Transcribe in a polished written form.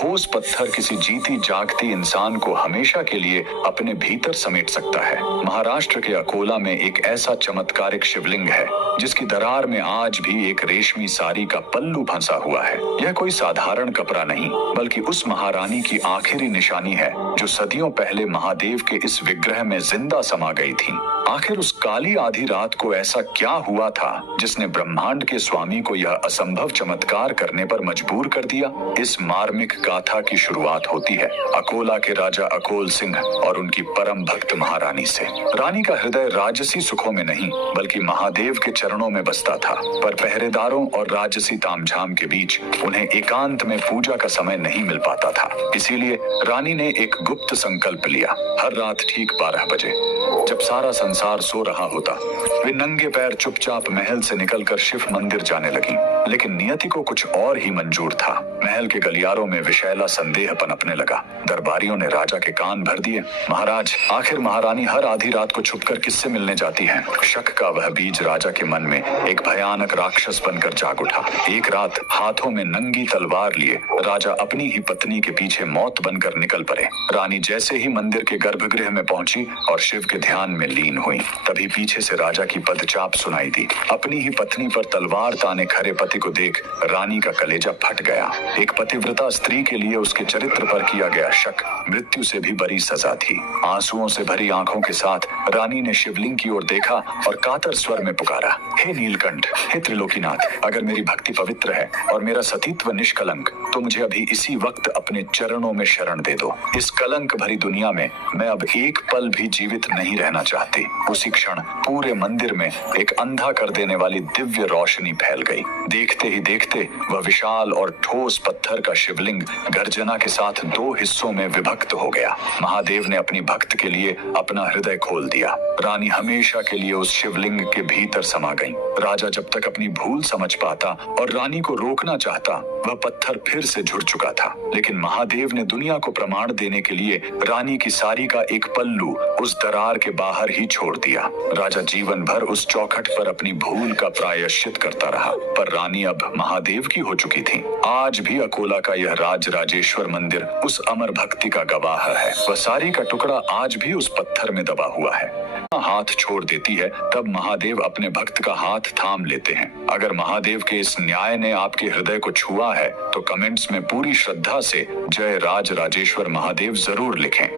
ठोस पत्थर किसी जीती जागती इंसान को हमेशा के लिए अपने भीतर समेट सकता है। महाराष्ट्र के अकोला में एक ऐसा चमत्कारिक शिवलिंग है जिसकी दरार में आज भी एक रेशमी साड़ी का पल्लू फंसा हुआ है। यह कोई साधारण कपड़ा नहीं, बल्कि उस महारानी की आखिरी निशानी है जो सदियों पहले महादेव के इस विग्रह में जिंदा समा गई थी। आखिर उस काली आधी रात को ऐसा क्या हुआ था जिसने ब्रह्मांड के स्वामी को यह असंभव चमत्कार करने पर मजबूर कर दिया? इस मार्मिक गाथा की शुरुआत होती है अकोला के राजा अकोल सिंह और उनकी परम भक्त महारानी से। रानी का हृदय राजसी सुखों में नहीं बल्कि महादेव के चरणों में बसता था, पर पहरेदारों और राजसी तामझाम के बीच उन्हें एकांत में पूजा का समय नहीं मिल पाता था। इसीलिए रानी ने एक गुप्त संकल्प लिया। हर रात ठीक 12 बजे, जब सारा संसार सो रहा होता, वे नंगे पैर चुपचाप महल से निकलकर शिव मंदिर जाने लगी। लेकिन नियति को कुछ और ही मंजूर था। महल के गलियारों में विषैला संदेह पनपने लगा। दरबारियों ने राजा के कान भर दिए। महाराज, आखिर महारानी हर आधी रात को छुपकर किससे मिलने जाती है? शक का वह बीज राजा के मन में एक भयानक राक्षस बनकर जाग उठा। एक रात हाथों में नंगी तलवार लिए राजा अपनी ही पत्नी के पीछे मौत बनकर निकल पड़े। रानी जैसे ही मंदिर के गर्भगृह में पहुंची और शिव के ध्यान में लीन हुई, तभी पीछे से राजा की पदचाप सुनाई दी। अपनी ही पत्नी पर तलवार ताने खड़े पति को देख रानी का कलेजा फट गया। एक पतिव्रता स्त्री के लिए उसके चरित्र पर किया गया शक मृत्यु से भी बड़ी सजा थी। आंसुओं से भरी आंखों के साथ रानी ने शिवलिंग की ओर देखा और कातर स्वर में पुकारा, हे नीलकंठ, हे त्रिलोकीनाथ, अगर मेरी भक्ति पवित्र है और मेरा सतीत्व निष्कलंक, तो मुझे अभी इसी वक्त अपने चरणों में शरण दे दो। इस कलंक भरी दुनिया में मैं अब एक पल भी जीवित नहीं रहना चाहती। उसी क्षण पूरे मंदिर में एक अंधा कर देने वाली दिव्य रोशनी फैल गई। देखते ही देखते वह विशाल और ठोस पत्थर का शिवलिंग गर्जना के साथ 2 हिस्सों में विभक्त हो गया। महादेव ने अपनी भक्त के लिए अपना हृदय खोल दिया। रानी हमेशा के लिए उस शिवलिंग के भीतर समा गई। राजा जब तक अपनी भूल समझ पाता और रानी को रोकना चाहता, वह पत्थर फिर से जुड़ चुका था। लेकिन महादेव ने दुनिया को प्रमाण देने के लिए रानी की साड़ी का एक पल्लू उस दरार के बाहर ही छोड़ दिया। राजा जीवन भर उस चौखट पर अपनी भूल का प्रायश्चित करता रहा, पर रानी अब महादेव की हो चुकी थी। आज भी अकोला का यह राजराजेश्वर मंदिर उस अमर भक्ति का गवाह है। वह साड़ी का टुकड़ा आज भी उस पत्थर में दबा हुआ है। हाथ छोड़ देती है, तब महादेव अपने भक्त का हाथ थाम लेते हैं। अगर महादेव के इस न्याय ने आपके हृदय को छुआ है, तो कमेंट्स में पूरी श्रद्धा से जय राज राजेश्वर महादेव जरूर लिखें।